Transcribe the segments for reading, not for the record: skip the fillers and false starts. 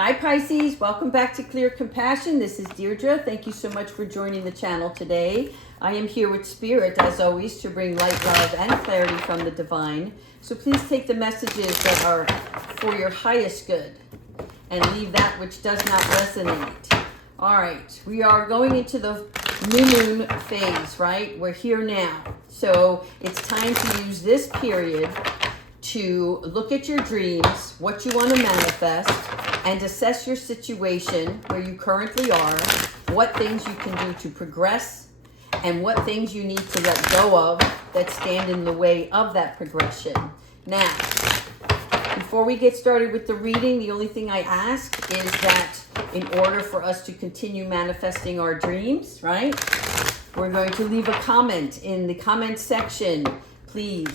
Hi Pisces, welcome back to Clear Compassion. This is Deirdre. Thank you so much for joining the channel today. I am here with Spirit, as always, to bring light, love, and clarity from the divine. So please take the messages that are for your highest good and leave that which does not resonate. All right, we are going into the new moon phase, right? We're here now. So it's time to use this period to look at your dreams, what you want to manifest, and assess your situation where you currently are, what things you can do to progress, and what things you need to let go of that stand in the way of that progression. Now, before we get started with the reading, the only thing I ask is that in order for us to continue manifesting our dreams, right, we're going to leave a comment in the comment section. Please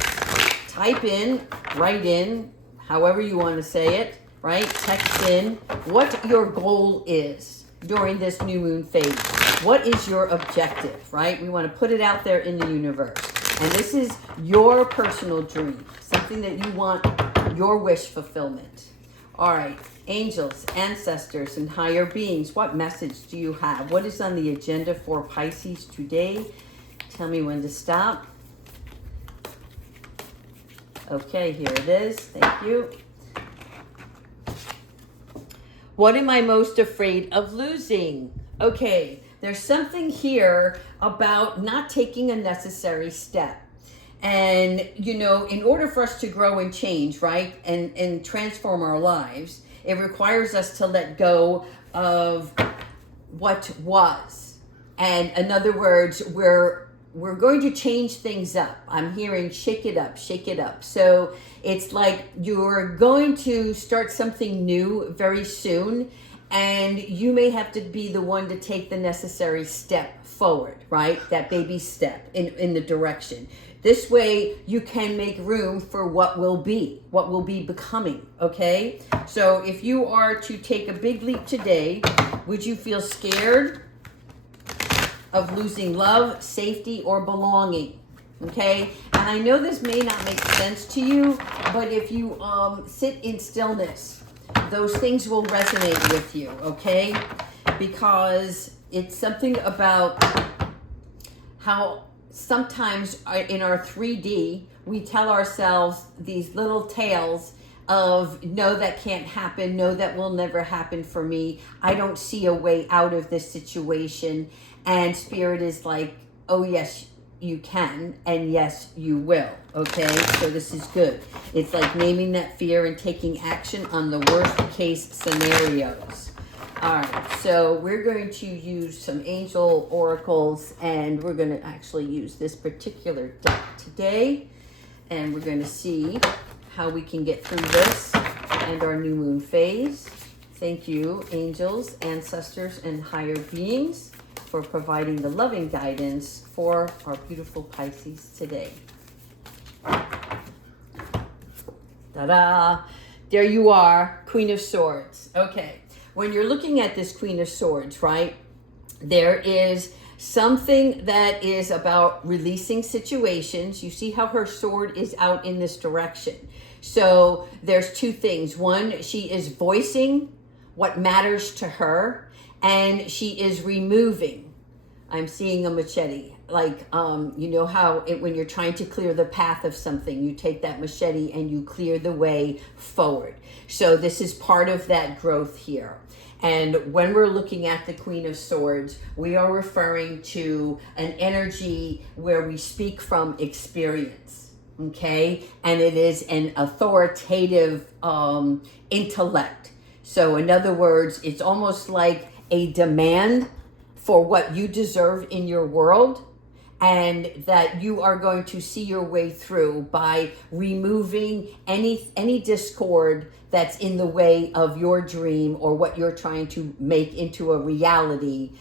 type in, write in, however you want to say it, right? Text in what your goal is during this new moon phase. What is your objective, right? We want to put it out there in the universe. And this is your personal dream, something that you want, your wish fulfillment. All right, angels, ancestors, and higher beings, what message do you have? What is on the agenda for Pisces today? Tell me when to stop. Okay, here it is. Thank you. What am I most afraid of losing? Okay, there's something here about not taking a necessary step. And, you know, in order for us to grow and change, right, and transform our lives, it requires us to let go of what was. And in other words, we're going to change things up. I'm hearing shake it up, shake it up. So it's like you're going to start something new very soon, and you may have to be the one to take the necessary step forward, right? That baby step in the direction. This way you can make room for what will be becoming, okay? So if you are to take a big leap today, would you feel scared of losing love, safety, or belonging? Okay, and I know this may not make sense to you, but if you sit in stillness, those things will resonate with you, okay? Because it's something about how sometimes in our 3D, we tell ourselves these little tales of no, that can't happen, no, that will never happen for me, I don't see a way out of this situation. And Spirit is like, oh yes, you can, and yes, you will, okay? So this is good. It's like naming that fear and taking action on the worst case scenarios. All right, so we're going to use some angel oracles, and we're going to actually use this particular deck today, and we're going to see how we can get through this and our new moon phase. Thank you, angels, ancestors, and higher beings, for providing the loving guidance for our beautiful Pisces today. Ta-da! There you are, Queen of Swords. Okay, when you're looking at this Queen of Swords, right, there is something that is about releasing situations. You see how her sword is out in this direction. So there's two things. One, she is voicing what matters to her, and she is removing. I'm seeing a machete. Like, you know how when you're trying to clear the path of something, you take that machete and you clear the way forward. So this is part of that growth here. And when we're looking at the Queen of Swords, we are referring to an energy where we speak from experience, okay? And it is an authoritative intellect. So in other words, it's almost like a demand for what you deserve in your world, and that you are going to see your way through by removing any discord that's in the way of your dream or what you're trying to make into a reality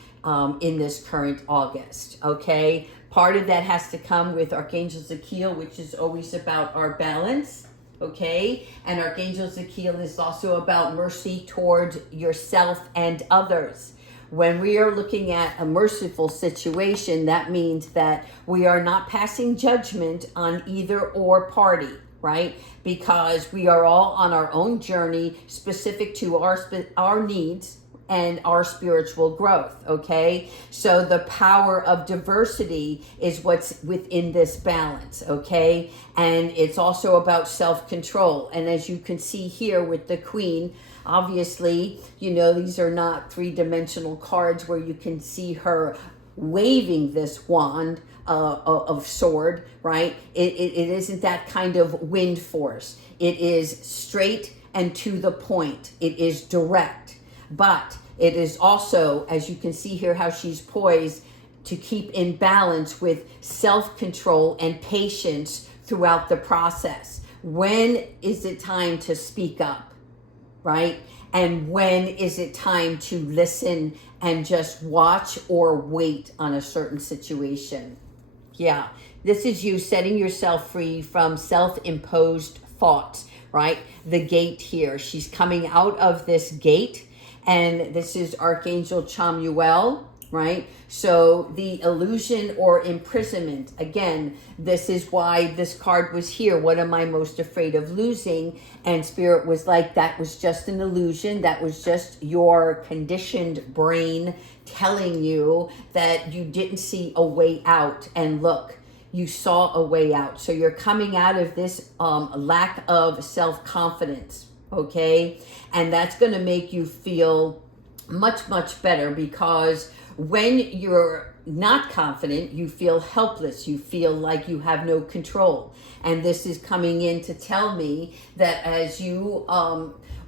in this current August, okay? Part of that has to come with Archangel Zakiel, which is always about our balance, okay? And Archangel Zakiel is also about mercy towards yourself and others. When we are looking at a merciful situation, that means that we are not passing judgment on either or party, right? Because we are all on our own journey specific to our needs and our spiritual growth, okay? So the power of diversity is what's within this balance, okay? And it's also about self-control. And as you can see here with the Queen, obviously, you know, these are not three-dimensional cards where you can see her waving this wand of sword, right? It isn't that kind of wind force. It is straight and to the point. It is direct. But it is also, as you can see here, how she's poised to keep in balance with self-control and patience throughout the process. When is it time to speak up, right? And when is it time to listen and just watch or wait on a certain situation? Yeah, this is you setting yourself free from self-imposed thoughts, right? The gate here, she's coming out of this gate, and this is Archangel Chamuel, right? So the illusion or imprisonment, again, this is why this card was here. What am I most afraid of losing? And Spirit was like, that was just an illusion. That was just your conditioned brain telling you that you didn't see a way out. And look, you saw a way out. So you're coming out of this lack of self-confidence, okay? And that's going to make you feel much, much better, because when you're not confident, you feel helpless. You feel like you have no control. And this is coming in to tell me that as you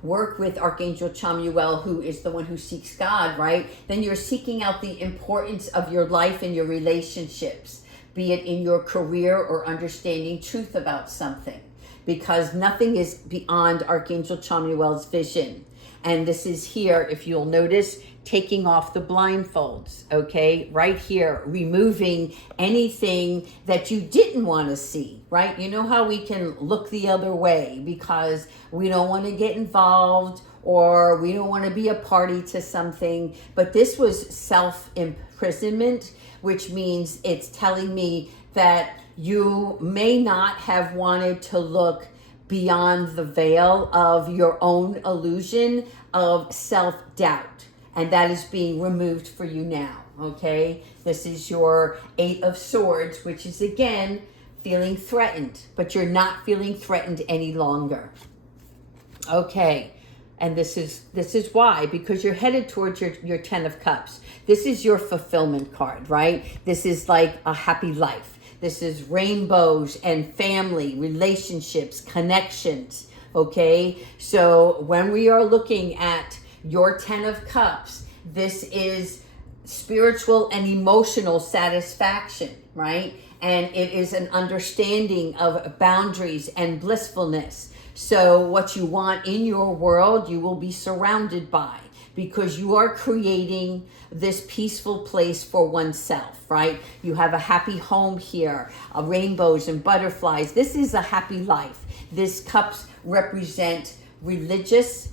work with Archangel Chamuel, who is the one who seeks God, right? Then you're seeking out the importance of your life and your relationships, be it in your career or understanding truth about something, because nothing is beyond Archangel Chamuel's vision. And this is here, if you'll notice, taking off the blindfolds, okay? Right here, removing anything that you didn't want to see, right? You know how we can look the other way because we don't want to get involved or we don't want to be a party to something. But this was self-imprisonment, which means it's telling me that you may not have wanted to look beyond the veil of your own illusion of self-doubt. And that is being removed for you now, okay? This is your Eight of Swords, which is, again, feeling threatened. But you're not feeling threatened any longer. Okay, and this is why, because you're headed towards your Ten of Cups. This is your fulfillment card, right? This is like a happy life. This is rainbows and family, relationships, connections, okay? So when we are looking at your Ten of Cups, this is spiritual and emotional satisfaction, right? And it is an understanding of boundaries and blissfulness. So what you want in your world, you will be surrounded by, because you are creating this peaceful place for oneself, right? You have a happy home here, rainbows and butterflies. This is a happy life. These cups represent religious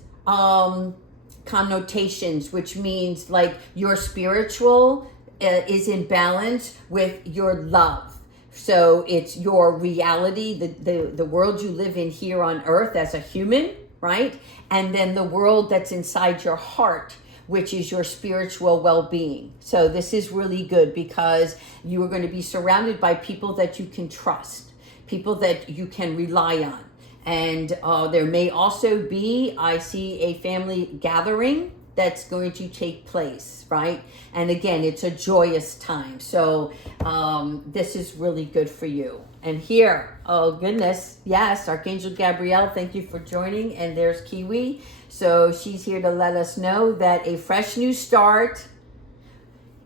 connotations, which means like your spiritual is in balance with your love. So it's your reality, the world you live in here on earth as a human, right? And then the world that's inside your heart, which is your spiritual well-being. So this is really good because you are going to be surrounded by people that you can trust, people that you can rely on. And there may also be, I see a family gathering that's going to take place, right? And again, it's a joyous time. So this is really good for you. And here, oh goodness, yes, Archangel Gabrielle, thank you for joining. And there's Kiwi. So she's here to let us know that a fresh new start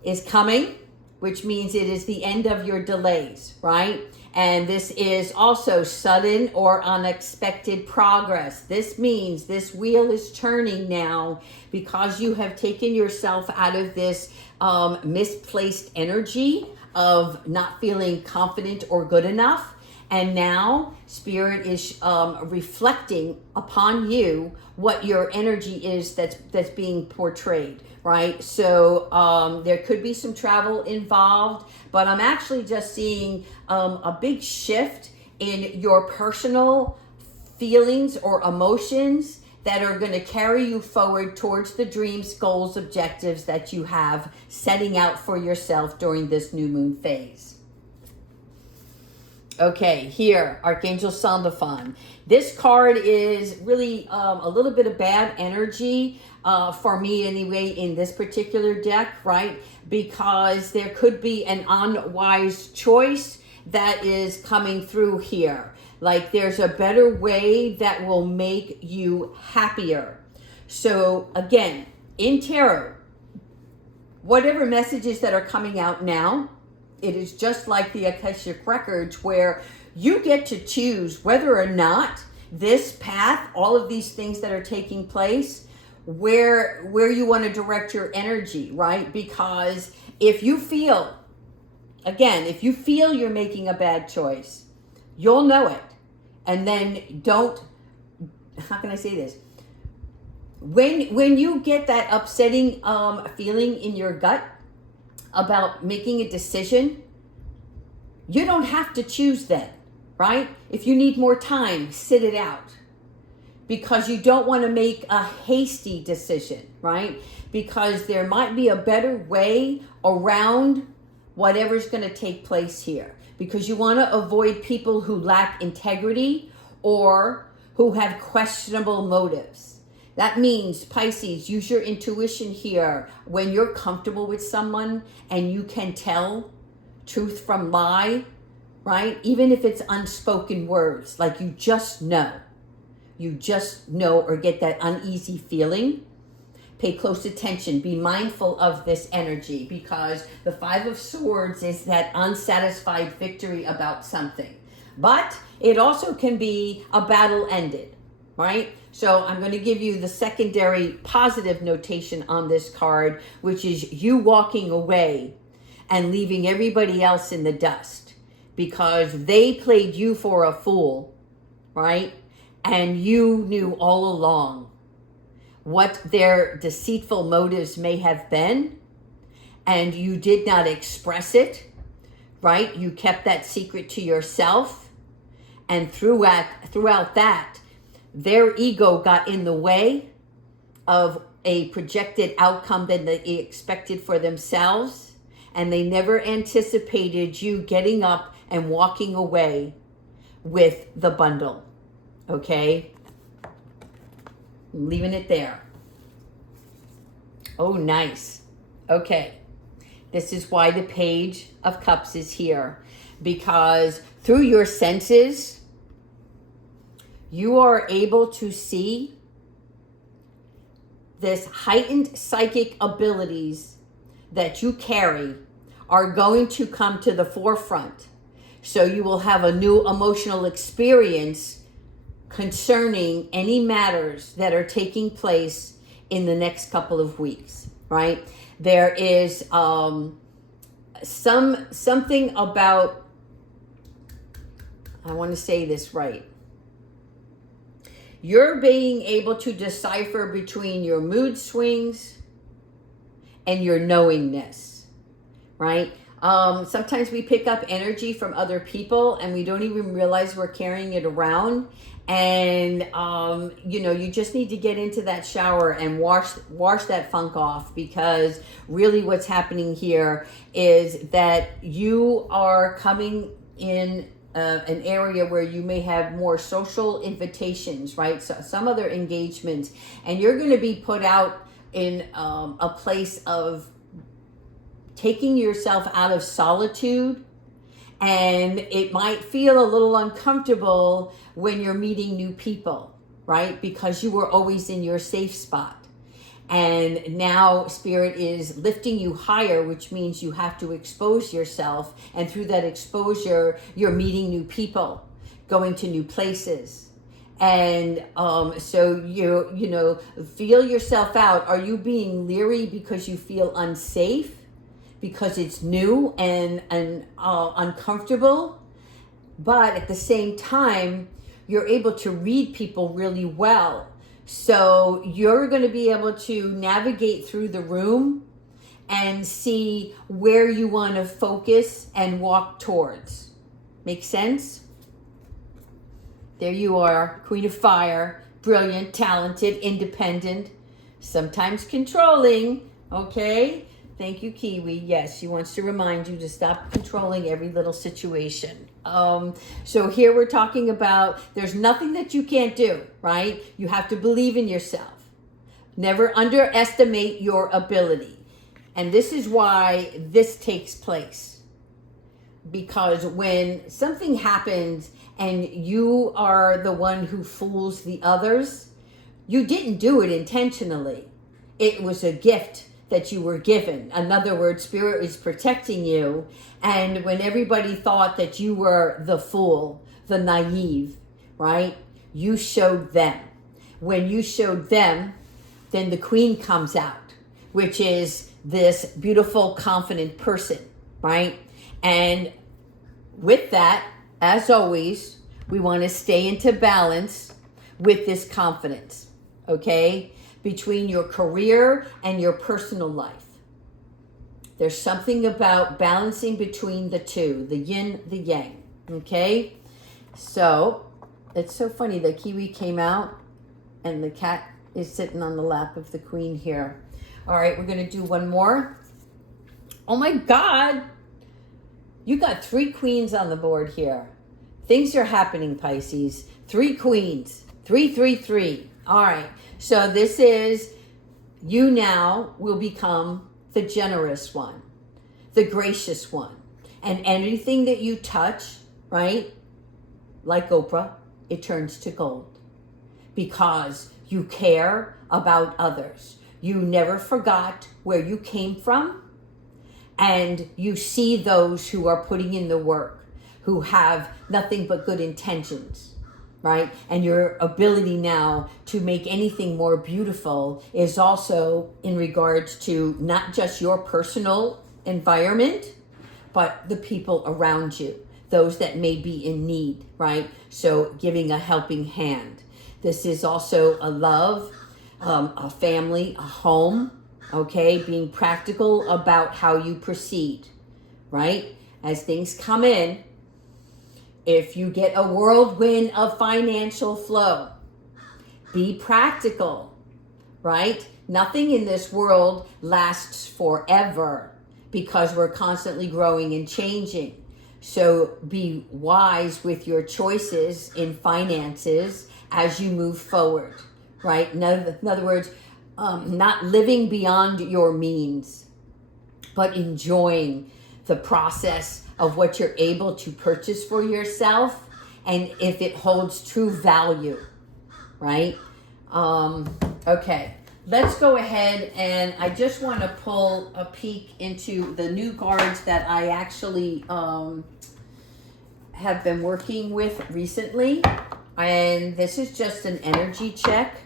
is coming, which means it is the end of your delays, right? And this is also sudden or unexpected progress. This means this wheel is turning now because you have taken yourself out of this misplaced energy of not feeling confident or good enough. And now Spirit is reflecting upon you what your energy is that's being portrayed, right? So there could be some travel involved, but I'm actually just seeing a big shift in your personal feelings or emotions that are going to carry you forward towards the dreams, goals, objectives that you have setting out for yourself during this new moon phase. Okay, here, Archangel Sandalphon. This card is really a little bit of bad energy for me anyway in this particular deck, right? Because there could be an unwise choice that is coming through here. Like there's a better way that will make you happier. So again, in tarot, whatever messages that are coming out now, it is just like the Akashic Records where you get to choose whether or not this path, all of these things that are taking place, where you want to direct your energy, right? Because if you feel, again, if you feel you're making a bad choice, you'll know it. And then don't, how can I say this? When you get that upsetting feeling in your gut about making a decision, you don't have to choose then, right? If you need more time, sit it out. Because you don't want to make a hasty decision, right? Because there might be a better way around whatever's going to take place here. Because you want to avoid people who lack integrity or who have questionable motives. That means, Pisces, use your intuition here. When you're comfortable with someone and you can tell truth from lie, right? Even if it's unspoken words, like you just know or get that uneasy feeling. Pay close attention. Be mindful of this energy because the Five of Swords is that unsatisfied victory about something. But it also can be a battle ended, right? So I'm going to give you the secondary positive notation on this card, which is you walking away and leaving everybody else in the dust because they played you for a fool, right? And you knew all along what their deceitful motives may have been, and you did not express it, right? You kept that secret to yourself, and throughout that, their ego got in the way of a projected outcome that they expected for themselves, and they never anticipated you getting up and walking away with the bundle. Okay? I'm leaving it there. Oh, nice. Okay. This is why the Page of Cups is here. Because through your senses, you are able to see this heightened psychic abilities that you carry are going to come to the forefront. So you will have a new emotional experience concerning any matters that are taking place in the next couple of weeks, right? There is something about, I want to say this right. You're being able to decipher between your mood swings and your knowingness, right? Sometimes we pick up energy from other people and we don't even realize we're carrying it around. And, you just need to get into that shower and wash that funk off, because really what's happening here is that you are coming in an area where you may have more social invitations, right? So some other engagements, and you're going to be put out in a place of taking yourself out of solitude. And it might feel a little uncomfortable when you're meeting new people, right? Because you were always in your safe spot. And now Spirit is lifting you higher, which means you have to expose yourself. And through that exposure, you're meeting new people, going to new places. And so you feel yourself out. Are you being leery because you feel unsafe? Because it's new and uncomfortable? But at the same time, you're able to read people really well. So you're going to be able to navigate through the room and see where you want to focus and walk towards. Make sense? There you are, Queen of Fire, brilliant, talented, independent, sometimes controlling, okay? Thank you, Kiwi. Yes, she wants to remind you to stop controlling every little situation. So here we're talking about there's nothing that you can't do, right? You have to believe in yourself. Never underestimate your ability. And this is why this takes place. Because when something happens and you are the one who fools the others, you didn't do it intentionally. It was a gift that you were given. In other words, Spirit is protecting you. And when everybody thought that you were the fool, the naive, right? You showed them. When you showed them, then the Queen comes out, which is this beautiful, confident person, right? And with that, as always, we want to stay into balance with this confidence, okay? Between your career and your personal life. There's something about balancing between the two, the yin, the yang, okay? So, it's so funny that Kiwi came out and the cat is sitting on the lap of the Queen here. All right, we're going to do one more. Oh my God. You got 3 queens on the board here. Things are happening, Pisces. 3 queens. 3, 3, 3. All right. So this is, you now will become the generous one, the gracious one. And anything that you touch, right, like Oprah, it turns to gold. Because you care about others. You never forgot where you came from. And you see those who are putting in the work, who have nothing but good intentions. Right? And your ability now to make anything more beautiful is also in regards to not just your personal environment, but the people around you, those that may be in need, right? So giving a helping hand. This is also a love, a family, a home, okay? Being practical about how you proceed, right? As things come in, if you get a whirlwind of financial flow, be practical, right? Nothing in this world lasts forever because we're constantly growing and changing. So be wise with your choices in finances as you move forward, right? In other words, not living beyond your means, but enjoying the process of what you're able to purchase for yourself and if it holds true value, right? Okay, let's go ahead and I just want to pull a peek into the new cards that I actually have been working with recently. And this is just an energy check.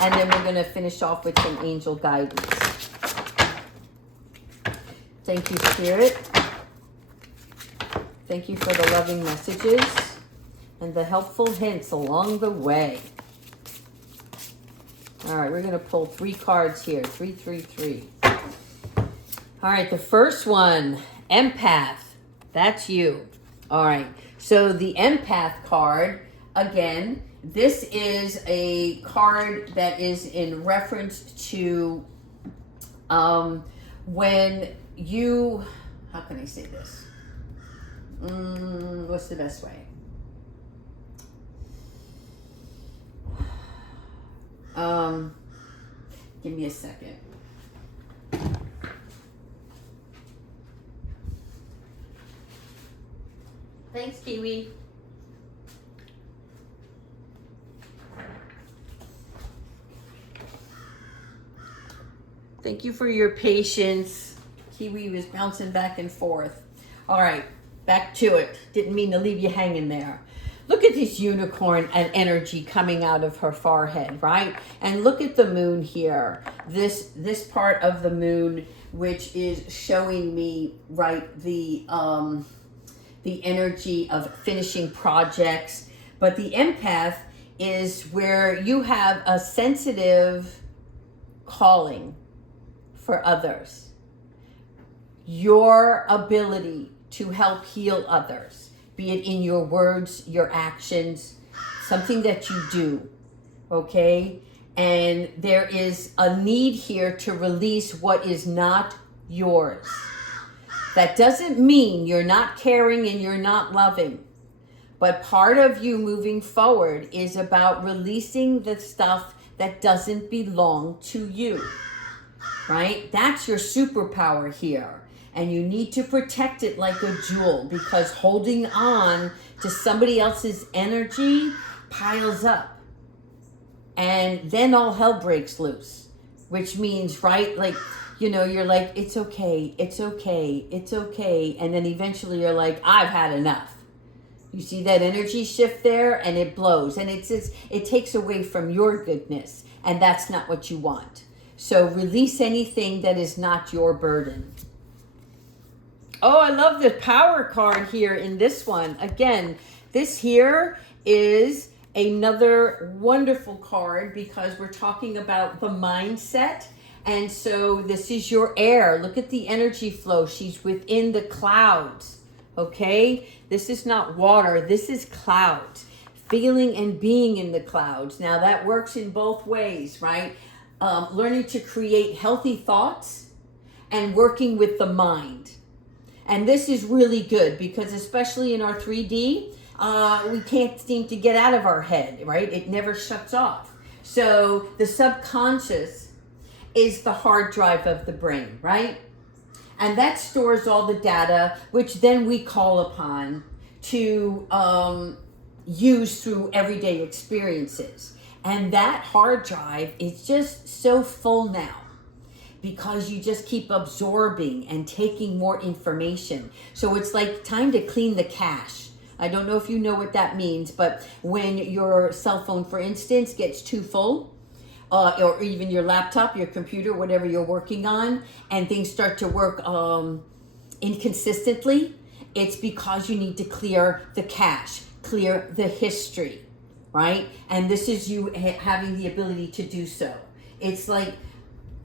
And then we're going to finish off with some angel guidance. Thank you, Spirit. Thank you for the loving messages and the helpful hints along the way. All right, we're going to pull 3 cards here. 3, 3, 3. All right, the first one, empath. That's you. All right, so the empath card, again, this is a card that is in reference to when you, how can I say this? What's the best way? Give me a second. Thanks, Kiwi. Thank you for your patience. Kiwi was bouncing back and forth. All right, back to it. Didn't mean to leave you hanging there. Look at this unicorn and energy coming out of her forehead, right? And look at the moon here. This part of the moon, which is showing me, right, the energy of finishing projects. But the empath is where you have a sensitive calling for others. Your ability to help heal others be it in your words, your actions, something that you do, okay? And there is a need here to release what is not yours. That doesn't mean you're not caring and you're not loving. But part of you moving forward is about releasing the stuff that doesn't belong to you, right? That's your superpower here. And you need to protect it like a jewel, because holding on to somebody else's energy piles up. And then all hell breaks loose, which means, right, like, you know, you're like, it's okay, it's okay, it's okay. And then eventually you're like, I've had enough. You see that energy shift there, and it blows, and it takes away from your goodness, and that's not what you want. So release anything that is not your burden. Oh, I love the power card here in this one. Again, this here is another wonderful card because we're talking about the mindset. And so this is your air. Look at the energy flow. She's within the clouds. Okay? This is not water. This is clouds. Feeling and being in the clouds. Now that works in both ways, right? Learning to create healthy thoughts and working with the mind. And this is really good because especially in our 3D, we can't seem to get out of our head, right? It never shuts off. So the subconscious is the hard drive of the brain, right? And that stores all the data, which then we call upon to use through everyday experiences. And that hard drive is just so full now because you just keep absorbing and taking more information. So it's like time to clean the cache. I don't know if you know what that means, but when your cell phone, for instance, gets too full, or even your laptop, your computer, whatever you're working on, and things start to work inconsistently, it's because you need to clear the cache, clear the history, right? And this is you having the ability to do so. It's like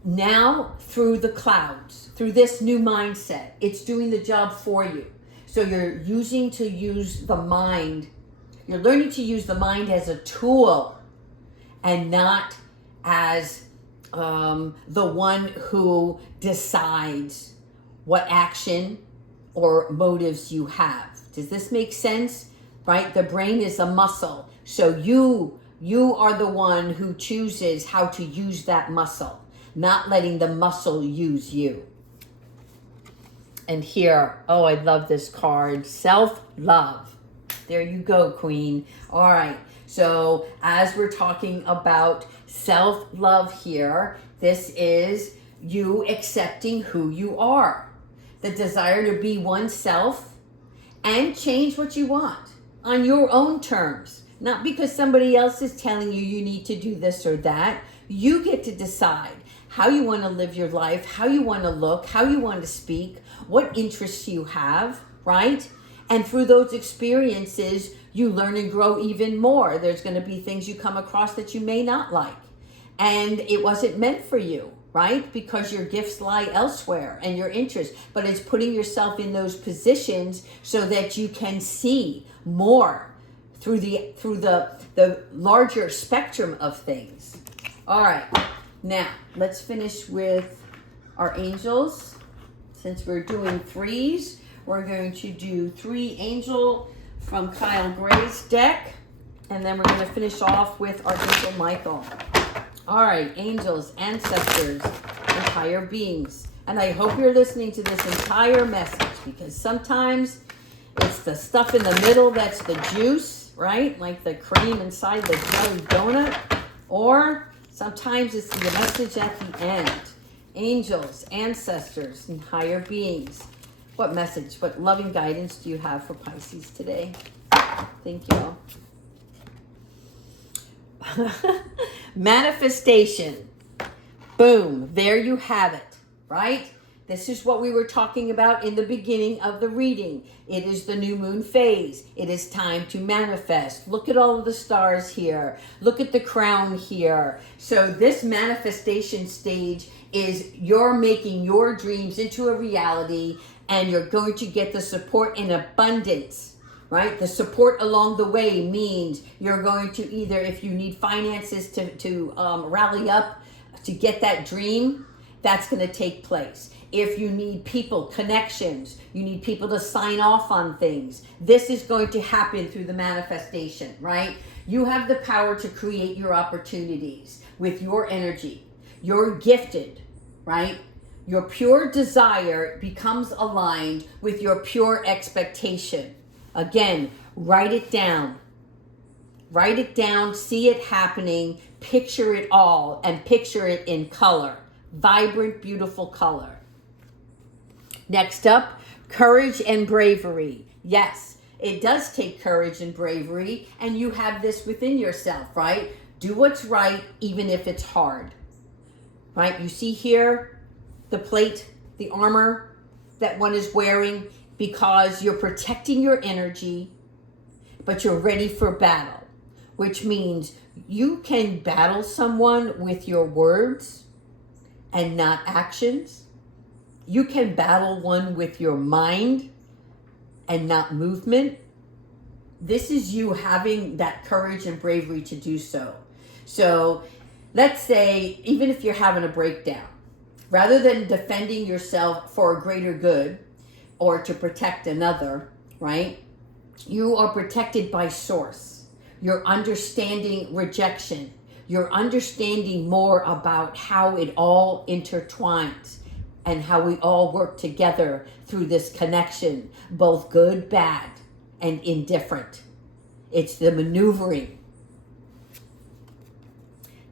now through the clouds, through this new mindset, it's doing the job for you. So you're use the mind. You're learning to use the mind as a tool and not as the one who decides what action or motives you have. Does this make sense? Right? The brain is a muscle. So you are the one who chooses how to use that muscle, not letting the muscle use you. And here, oh, I love this card, self-love. There you go, Queen. All right. So as we're talking about self-love here, this is you accepting who you are. The desire to be oneself and change what you want on your own terms. Not because somebody else is telling you you need to do this or that. You get to decide how you want to live your life, how you want to look, how you want to speak, what interests you have, right? And through those experiences, you learn and grow even more. There's going to be things you come across that you may not like. And it wasn't meant for you, right? Because your gifts lie elsewhere and your interests. But it's putting yourself in those positions so that you can see more through the larger spectrum of things. All right. Now, let's finish with our angels. Since we're doing threes, we're going to do 3 angel from Kyle Gray's deck. And then we're going to finish off with Archangel Michael. All right, angels, ancestors, and higher beings. And I hope you're listening to this entire message because sometimes it's the stuff in the middle that's the juice, right? Like the cream inside the jelly donut. Or sometimes it's the message at the end. Angels, ancestors, and higher beings. What message, what loving guidance do you have for Pisces today? Thank you. Manifestation. Boom. There you have it, right? This is what we were talking about in the beginning of the reading. It is the new moon phase. It is time to manifest. Look at all of the stars here. Look at the crown here. So this manifestation stage is you're making your dreams into a reality and you're going to get the support in abundance, right? The support along the way means you're going to either, if you need finances to rally up to get that dream, that's going to take place. If you need people, connections, you need people to sign off on things, this is going to happen through the manifestation, right? You have the power to create your opportunities with your energy. You're gifted, right? Your pure desire becomes aligned with your pure expectation. Again, write it down. Write it down, see it happening, picture it all, and picture it in color. Vibrant, beautiful color. Next up, courage and bravery. Yes, it does take courage and bravery, and you have this within yourself, right? Do what's right, even if it's hard, right? You see here the plate, the armor that one is wearing, because you're protecting your energy, but you're ready for battle, which means you can battle someone with your words and not actions. You can battle one with your mind and not movement. This is you having that courage and bravery to do so. So let's say, even if you're having a breakdown, rather than defending yourself for a greater good or to protect another, right? You are protected by source. You're understanding rejection. You're understanding more about how it all intertwines and how we all work together through this connection, both good, bad, and indifferent. It's the maneuvering.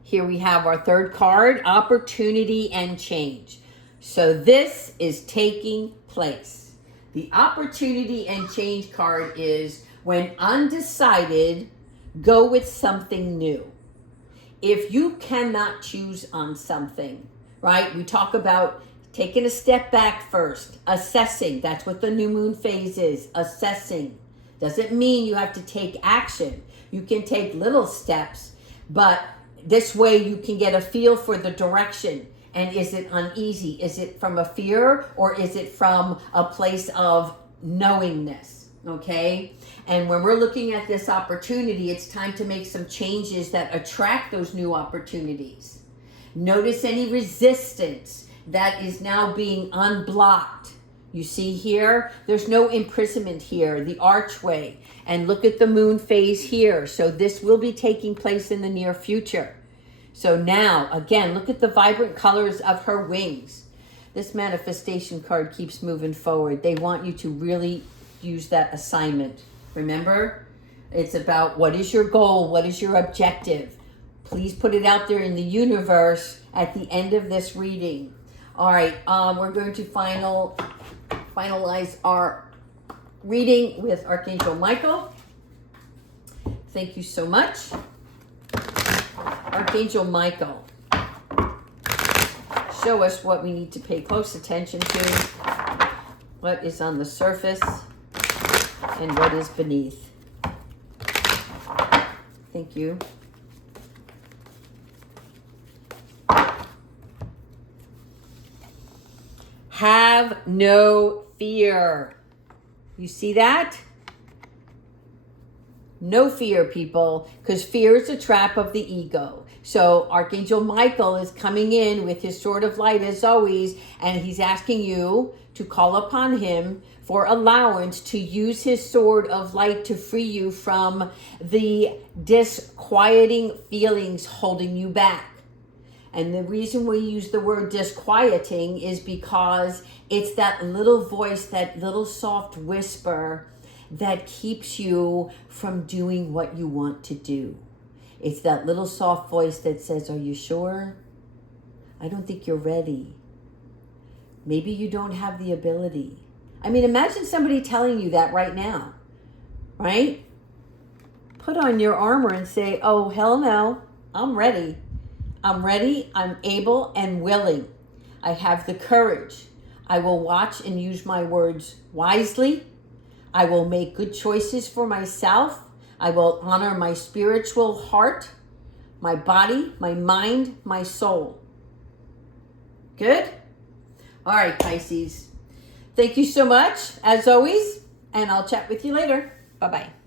Here we have our third card, opportunity and change. So this is taking place. The opportunity and change card is when undecided, go with something new. If you cannot choose on something, right? We talk about taking a step back first, assessing. That's what the new moon phase is, assessing. Doesn't mean you have to take action. You can take little steps, but this way you can get a feel for the direction. And is it uneasy? Is it from a fear, or is it from a place of knowingness? Okay? And when we're looking at this opportunity, it's time to make some changes that attract those new opportunities. Notice any resistance that is now being unblocked. You see here, there's no imprisonment here, the archway. And look at the moon phase here. So this will be taking place in the near future. So now, again, look at the vibrant colors of her wings. This manifestation card keeps moving forward. They want you to really use that assignment. Remember, it's about what is your goal? What is your objective? Please put it out there in the universe at the end of this reading. All right, we're going to finalize our reading with Archangel Michael. Thank you so much. Archangel Michael, show us what we need to pay close attention to, what is on the surface, and what is beneath. Thank you. Have no fear. You see that? No fear, people, because fear is a trap of the ego. So Archangel Michael is coming in with his sword of light as always, and he's asking you to call upon him for allowance to use his sword of light to free you from the disquieting feelings holding you back. And the reason we use the word disquieting is because it's that little voice, that little soft whisper that keeps you from doing what you want to do. It's that little soft voice that says, are you sure? I don't think you're ready. Maybe you don't have the ability. I mean, imagine somebody telling you that right now, right? Put on your armor and say, oh, hell no, I'm ready. I'm ready, I'm able and willing. I have the courage. I will watch and use my words wisely. I will make good choices for myself. I will honor my spiritual heart, my body, my mind, my soul. Good? All right, Pisces. Thank you so much, as always, and I'll chat with you later. Bye-bye.